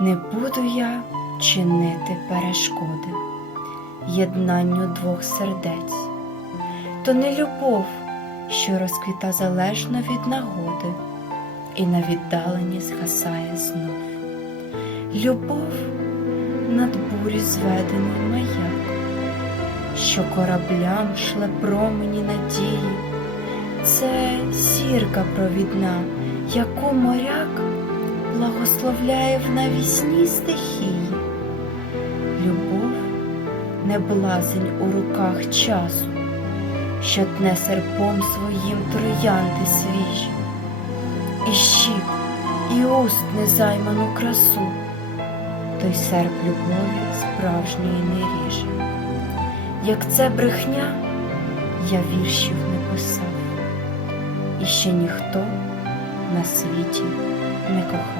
Не буду я чинити перешкоди. Єднанню двох сердець, то не любов, що розквіта залежно від нагоди, і на віддаленні згасає знов. Любов над бурі зведений маяк, що кораблям шле промені надії, це зірка провідна, яку моряк благословляє в навісній стихії. Любов не блазень у руках часу, що тне серпом своїм троянди свіжі, і щік, і уст незайману красу, той серп любові справжньої не ріже. Як це брехня, я віршів не писав, і ще ніхто на світі не кохав.